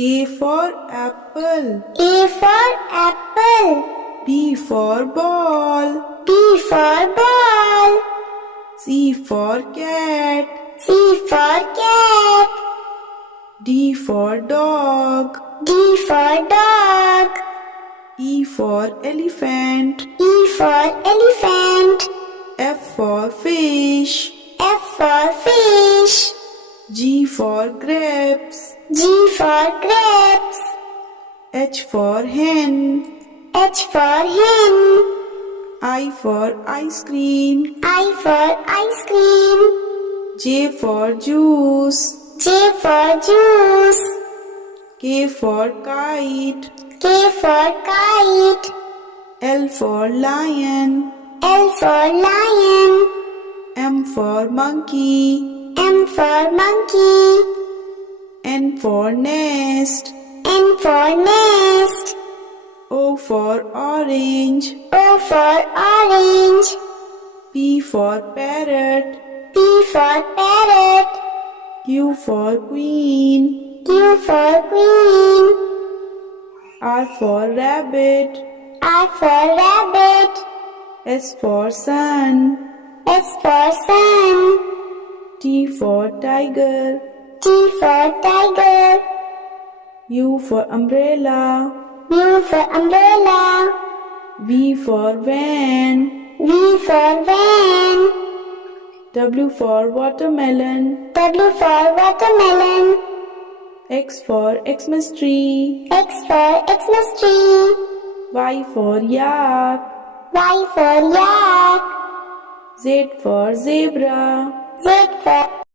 A for apple. A for apple. B for ball. B for ball. C for cat. C for cat. D for dog. D for dog. E for elephant. E for elephant. F for fish. F for fish. G for grapes. G for grapes. H for hen. H for hen. I for ice cream. I for ice cream. J for juice. J for juice. K for kite. K for kite. L for lion. L for lion. M for monkey. M for monkey. N for nest. N for nest. O for orange. O for orange. P for parrot. P for parrot. Q for queen. Q for queen. R for rabbit. R for rabbit. S for sun. S for sun. T for tiger. T for tiger. U for umbrella. U for umbrella. V for van. V for van. W for watermelon. W for watermelon. X for Xmas tree. X for Xmas tree. Y for yak. Y for yak. Z for zebra. Z for